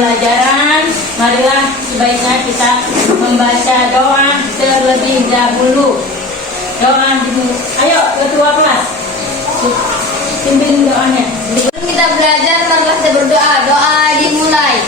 pembelajaran, marilah sebaiknya kita membaca doa terlebih dahulu. Doa dulu. Ayo ketua kelas, pimpin doanya. Sebelum kita belajar, marilah kita berdoa. Doa dimulai.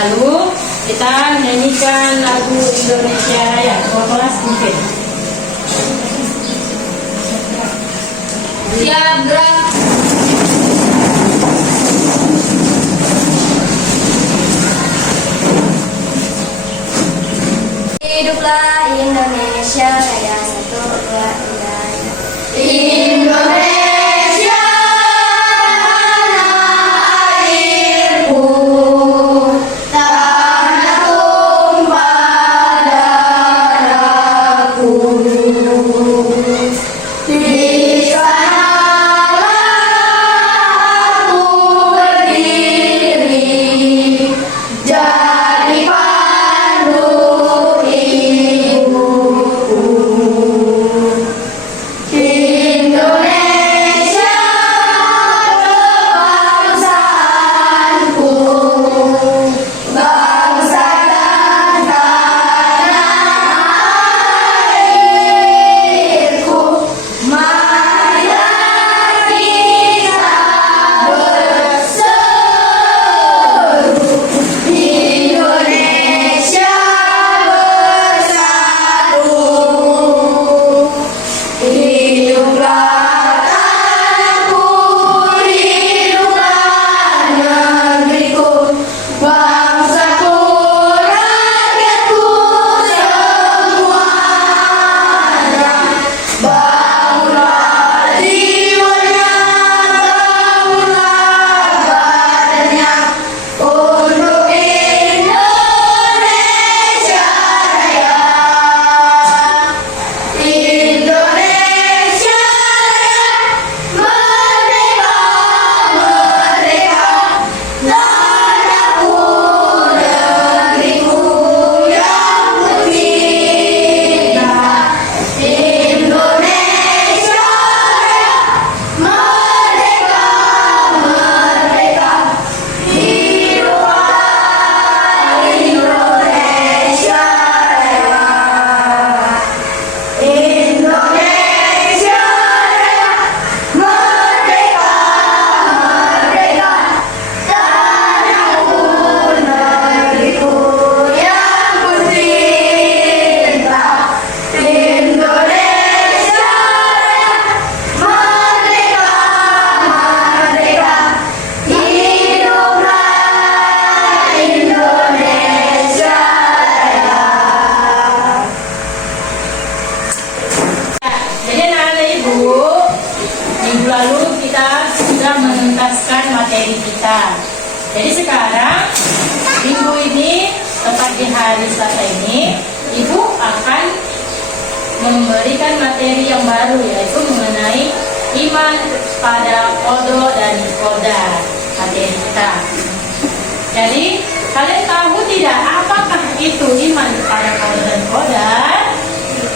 Lalu kita nyanyikan lagu Indonesia yang kelas mungkin. Siap, gerak. Hiduplah Indonesia yang satu wilayah. Indonesia tanah airku, tanah tumpah darahku. Di sanalah aku berdiri, jadi pandu ibuku. Indonesia kebangsaanku, bangsa dan tanah airku. Marilah kita berseru, Indonesia bersatu. Hiduplah tanahku, hiduplah negeriku, bangsaku, rakyatku semuanya. Bangunlah jiwanya, bangunlah badannya, untuk Indonesia Raya. Indonesia Raya, merdeka, merdeka, tanahku, negeriku yang tercinta. Indonesia Raya, merdeka, merdeka, hiduplah Indonesia Raya. Indonesia Raya, merdeka, merdeka, tanahku, negeriku yang tercinta. Indonesia Raya, merdeka, merdeka, hiduplah Indonesia Raya. Jadi anak-anak ibu, minggu lalu kita sudah menuntaskan materi kita. Jadi sekarang minggu ini, tepat di hari Selasa ini, ibu akan memberikan materi yang baru, yaitu mengenai iman pada qada dan qadar, materi kita. Jadi kalian tahu tidak apakah itu iman pada qada dan qadar?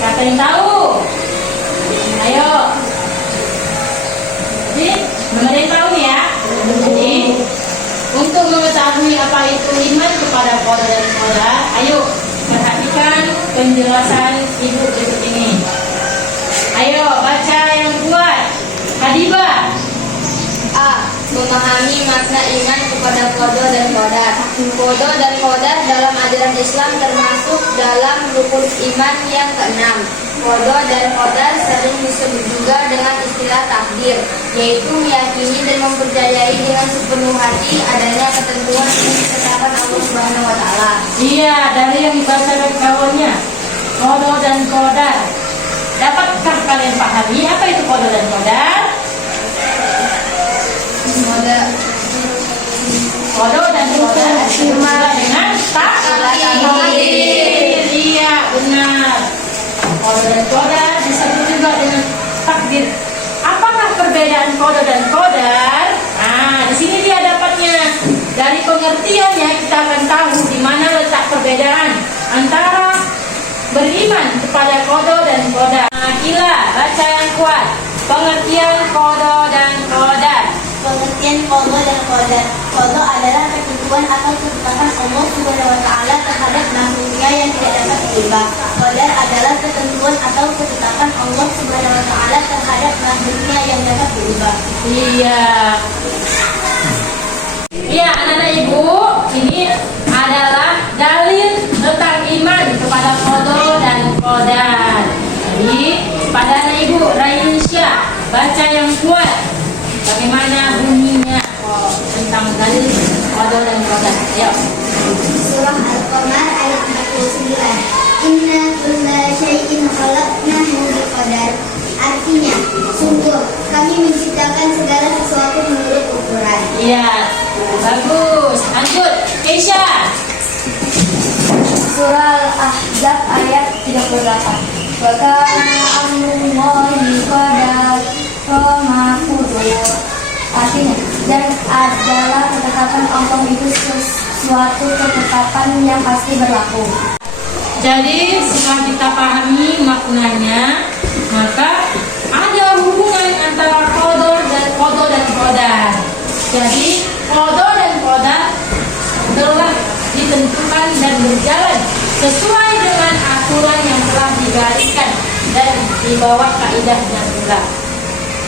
Siapa yang tahu? Ayo. Jadi, ada yang tahu nih ya. Jadi, untuk mengetahui apa itu iman kepada qada dan qadar, ayo perhatikan penjelasan ibu berikut ini. Ayo baca yang kuat. Hadibah. A. Memahami makna iman kepada qada dan qadar. Qada dan qadar dalam ajaran Islam termasuk dalam rukun iman yang keenam. Qada dan qadar sering disebut juga dengan istilah takdir, yaitu meyakini dan mempercayai dengan sepenuh hati adanya ketentuan yang ditetapkan Allah Subhanahu wa taala. Iya, dari yang dibacakan kawannya. Qada dan qadar. Dapatkah kalian pahami apa itu qada dan qadar? Kodo dan koda juga dengan takdir. Iya, benar. Kodo dan koda disebut juga dengan takdir. Apakah perbedaan kodo dan kodar? Nah, di sini dia dapatnya. Dari pengertiannya kita akan tahu di mana letak perbedaan antara beriman kepada kodo dan kodar. Nah, Kila, baca yang kuat. Pengertian kodo dan kodar. Pengertian qada dan qadar. Qada adalah ketentuan atau ketetapan Allah Subhanahu wa taala terhadap makhluknya yang tidak dapat diubah. Qadar adalah ketentuan atau ketetapan Allah Subhanahu wa taala terhadap makhluknya yang dapat diubah. Iya. Iya, anak-anak ibu, ini adalah dalil tentang iman kepada kodo dan kodar. Jadi, pada anak ibu, Rainsya, baca yang kuat. Bagaimana bunyinya tentang dalil kodo dan kodar? Ayo. Surah Al-Qamar ayat 49. Inna kulla syai'in khalaqnahu biqadar. Artinya, sungguh kami menciptakan segala sesuatu menurut ukuran. Iya, bagus. Lanjut, Keisha. Surah Al-Ahzab ayat 38. Wa kana amrullahi qadara maqdura. Artinya, dan adalah ketetapan Allah itu sesuatu ketetapan yang pasti berlaku. Jadi setelah kita pahami maknanya, maka ada hubungan antara kodo dan kodar. Jadi kodo dan kodar telah ditentukan dan berjalan sesuai dengan aturan yang telah digariskan dan di bawah kaidahnya pula.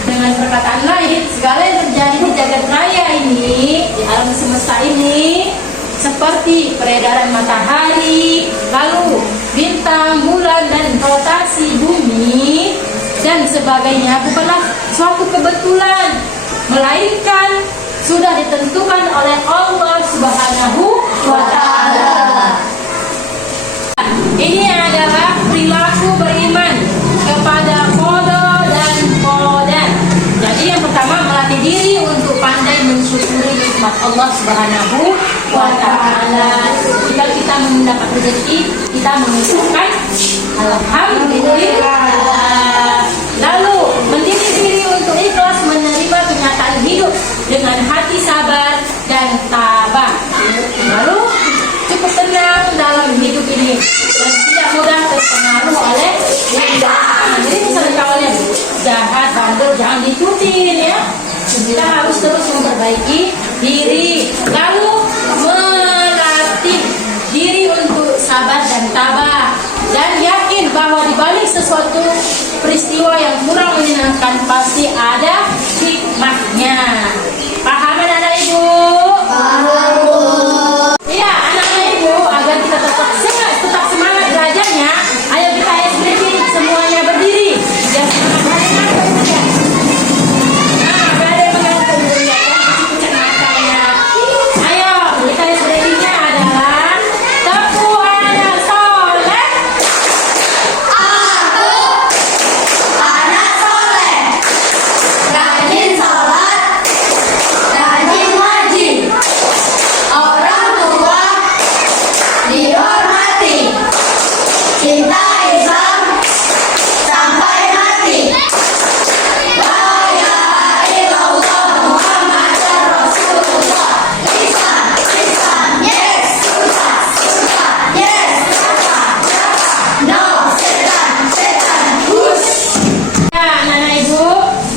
Dengan perkataan lain, segala yang terjadi di jagat raya ini, di alam semesta ini, seperti peredaran matahari, lalu bintang, bulan, dan rotasi bumi, dan sebagainya bukanlah suatu kebetulan, melainkan sudah ditentukan oleh Allah Subhanahu wa Ta'ala. Ini adalah perilaku beriman kepada kodo dan kodar. Jadi yang pertama, melatih diri untuk pandai mensyukuri nikmat Allah Subhanahu wa Ta'ala. Jika kita mendapat rezeki, kita mengucapkan alhamdulillah. Lalu mendidik diri untuk ikhlas menerima kenyataan hidup dengan hati sabar dan tabah. Lalu cukup tenang dalam hidup ini dan tidak mudah terpengaruh oleh godaan. Jadi misalnya kawannya jahat, bandel, jangan diikutin ya. Kita harus terus memperbaiki diri, lalu melatih diri untuk sabar dan tabah, dan yakin bahwa di balik sesuatu peristiwa yang kurang menyenangkan pasti ada hikmahnya. Paham anak-anak ibu? Paham. Iya, anak-anak ibu, agar kita tetap semangat belajarnya, ayo kita SBB semuanya berdiri. Biar semangat belajar. Nah, berada mengantuk ya, kucing matanya. Ayo, kita SBB-nya adalah tepu anak soleh. Aku anak soleh, rajin sholat, rajin ngaji, orang tua dihormati, cinta Islam sampai mati. La ilaha illallah Muhammadar Rasulullah. Islam, Islam, yes. Susah, yes. No, setan, push. Ya, anak-anak ibu,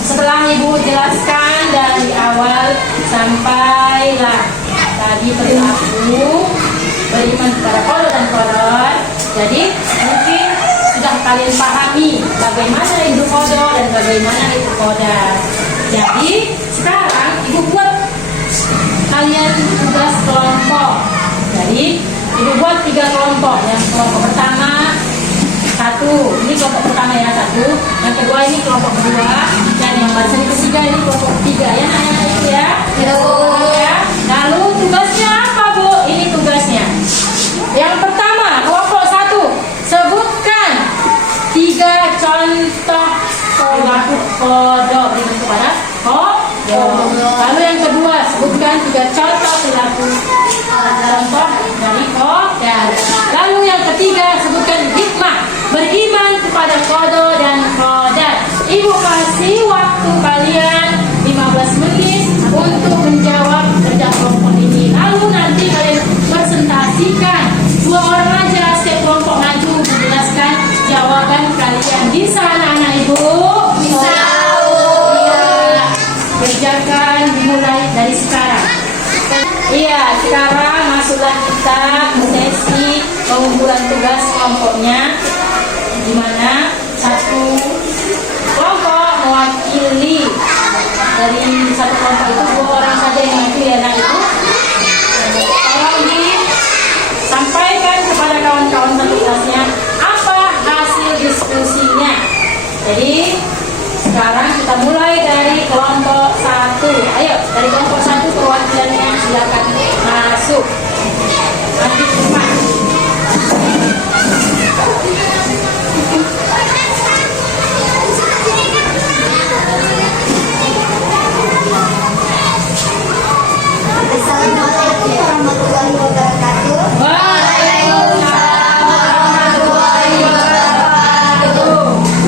setelah ibu jelaskan dari awal sampailah tadi perilaku beriman kepada kodo dan kodar. Jadi mungkin sudah kalian pahami bagaimana itu kodo dan bagaimana itu kodar. Jadi sekarang ibu buat kalian tugas kelompok. Jadi ibu buat 3 kelompok. Yang kelompok pertama satu, ini kelompok pertama ya, satu. Yang kedua ini kelompok kedua, dan yang barisan ketiga ini kelompok ketiga ya, anak-anak itu ya. Ya. Lalu tugasnya apa bu? Ini tugasnya. Yang pertama kelompok satu, sebutkan 3 contoh perilaku kodo kepada kodo. Lalu yang kedua berikan 3 contoh perilaku contoh dari qadar. Lalu yang ketiga, sebutkan hikmah beriman kepada qada dan qadar. Ibu kasih waktu kalian 15 menit untuk menjawab kerja kelompok ini. Lalu nanti kalian presentasikan, 2 orang aja setiap kelompok maju menjelaskan jawaban kalian. Bisa anak-anak ibu? Bisa. Iya. Kerjakan dimulai dari sekarang. Iya, sekarang masuklah kita ke sesi pengumpulan tugas kelompoknya, di mana satu kelompok mewakili. Dari satu kelompok itu 2 orang saja yang mewakili anak itu. Tolong disampaikan kepada kawan-kawan satu kelasnya apa hasil diskusinya. Jadi sekarang kita mulai dari kelompok 1. Ayo, dari kelompok 1 perwakilannya silakan masuk. Maju cepat. Assalamualaikum warahmatullahi wabarakatuh. Waalaikumsalam warahmatullahi wabarakatuh.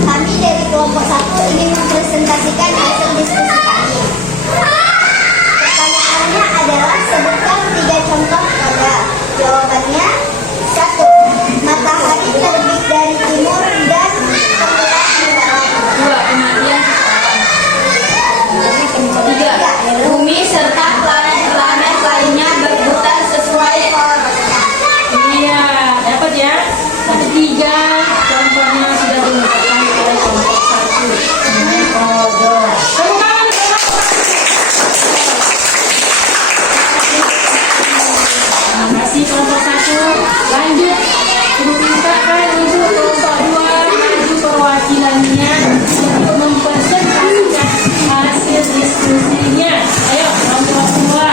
Kami dari kelompok 1 ingin mempresentasikan hasil diskusi kami. Pertanyaannya adalah sebutkan 3 contoh pada. Jawabannya 1. Matahari terbit dari timur dan tenggelam di barat. 2. Kematian seseorang. 3. Bumi serta planet-planet lainnya berputar sesuai porosnya. Iya, dapat ya. Ada 3 contohnya sudah diungkapkan oleh kelompok 1 dengan kodo. Tepuk tangan. Terima kasih kelompok 1. Lanjut, dimintakan untuk kelompok 2 maju perwakilannya untuk mempresentasikan hasil diskusinya. Ayo kelompok 2.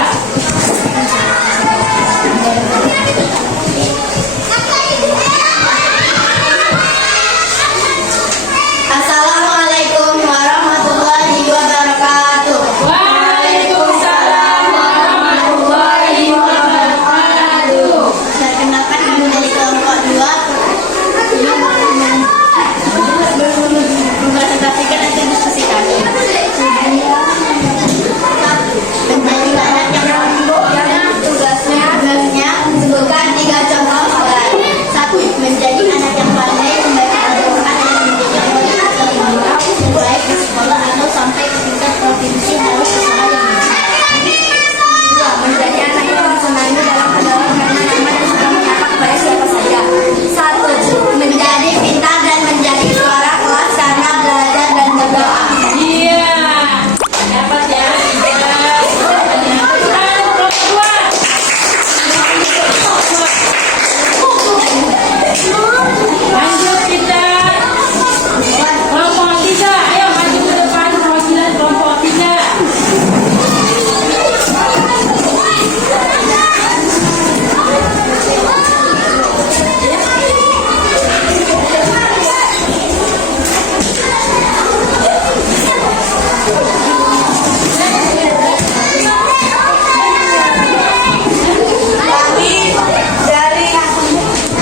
Assalamualaikum warahmatullahi wabarakatuh. Waalaikumsalam warahmatullahi wabarakatuh. Perkenalkan kami dari kelompok 2 mempresentasikan hasil diskusi kami. Menjadi anak yang mampu dan tugasnya sebutkan 3 contoh pada. 1. Menjadi anak yang pandai membaca Al-Quran dan menjadi murid atau ibu, baik di sekolah atau sampai ke tingkat provinsi harus usaha yang besar. 2. Menjadi anak yang bersemangat dalam pergaulan karena nyaman dan suka menyapa kepada siapa saja. 1. Menjadi pintar dan menjadi suara kelas karena belajar dan berdoa. Iya, dapat ya. Lanjut kita kelompok 3. Ayo maju ke depan perwakilan kelompok 3.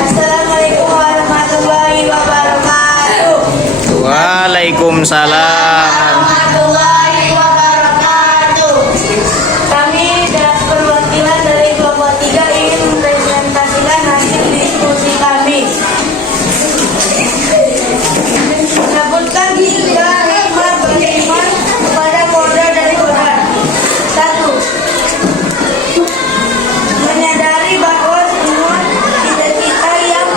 Assalamualaikum warahmatullahi wabarakatuh. Waalaikumsalam. Warahmatullahi wabarakatuh. Kami dan perwakilan dari kelompok 3 ingin mempresentasikan hasil diskusi kami. Sebutkan 3 hikmah beriman kepada qadar dan qadar. 1. Menyadari bahwa semua cita-cita yang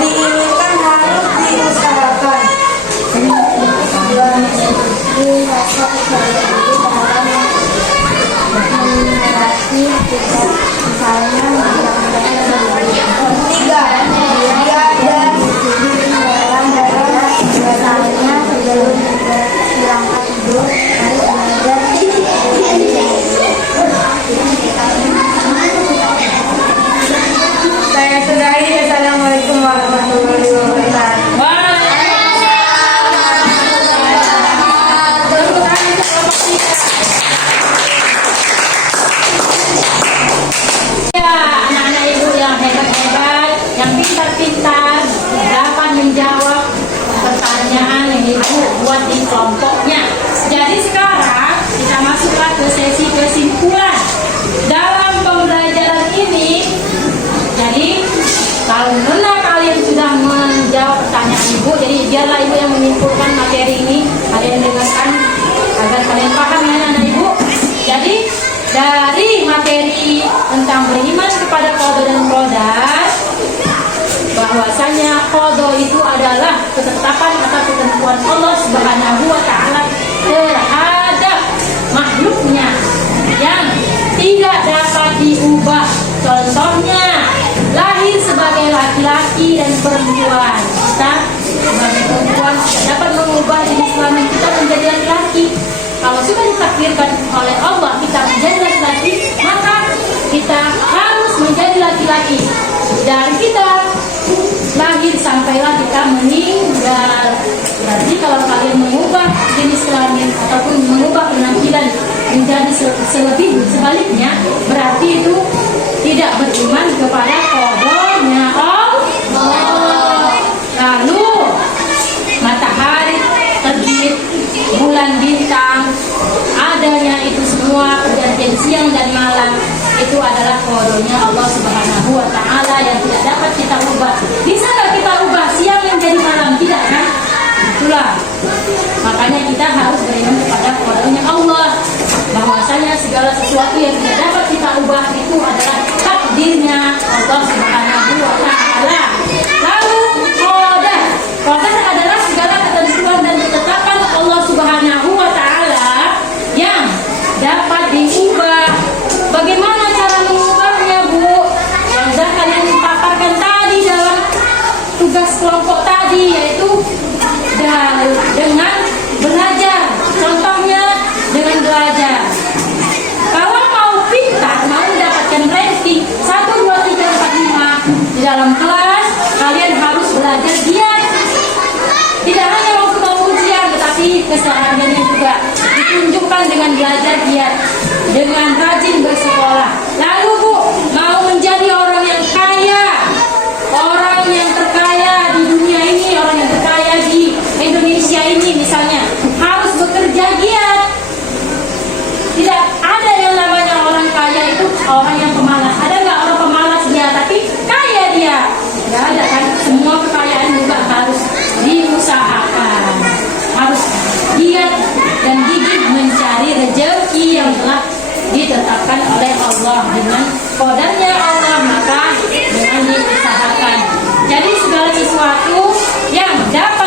diinginkan harus diusahakan. 2. pertanyaan yang Ibu buat di kelompoknya. Jadi sekarang kita masuklah ke sesi kesimpulan. Dalam pembelajaran ini, jadi karena kalian sudah menjawab pertanyaan Ibu, jadi biarlah Ibu yang menyimpulkan materi ini. Kalian dengarkan agar kalian paham ya anak Ibu. Jadi dari materi tentang beriman kepada qada dan qadar, bahwasanya qada itu adalah ketetapan atau ketentuan Allah Subhanahu wa taala terhadap makhluknya yang tidak dapat diubah. Contohnya, lahir sebagai laki-laki dan perempuan. Kita sebagai perempuan dapat mengubah jenis kelamin kita menjadi laki-laki. Kalau sudah ditakdirkan oleh Allah kita menjadi laki-laki, maka kita harus menjadi laki-laki. Dari kita lahir sampailah kita meninggal. Berarti kalau kalian mengubah jenis kelamin ataupun mengubah penampilan menjadi sebaliknya, berarti itu tidak beriman kepada qadanya Allah. Lalu matahari terbit, bulan bintang, adanya itu semua pergantian siang dan malam, itu adalah qadanya Allah Subhanahu wa taala yang tidak dapat kita ubah. Bisa nggak kita ubah siang menjadi malam? Tidak kan? Itulah makanya kita harus beriman kepada qadanya Allah, bahwasanya segala sesuatu yang tidak dapat kita ubah itu adalah takdirnya Allah Subhanahu wa taala. Lalu qadar adalah segala ketentuan dan ketetapan Allah Subhanahu wa taala yang dapat diubah. Bagaimana cara mengubahnya, Bu? Yang sudah kalian paparkan tadi dalam tugas kelompok tadi, yaitu dengan belajar. Contohnya dengan belajar. Kalau mau pintar, mau mendapatkan ranking 1, 2, 3, 4, 5 di dalam kelas, kalian harus belajar giat. Tidak hanya waktu mau ujian, tetapi kesehariannya juga ditunjukkan dengan belajar giat, dengan rajin bersekolah. Lalu Bu, mau menjadi orang yang kaya, orang yang terkaya di dunia ini, orang yang terkaya di Indonesia ini misalnya, harus bekerja giat. Tidak ada yang namanya orang kaya itu orang yang pemalas. Ada nggak orang pemalas dia tapi kaya dia? Tidak ada kan? Semua kekayaan juga harus diusahakan, harus giat dan gigih mencari rezeki yang telah ditetapkan oleh Allah. Dengan qadarnya Allah, maka dengan diusahakan. Jadi segala sesuatu yang dapat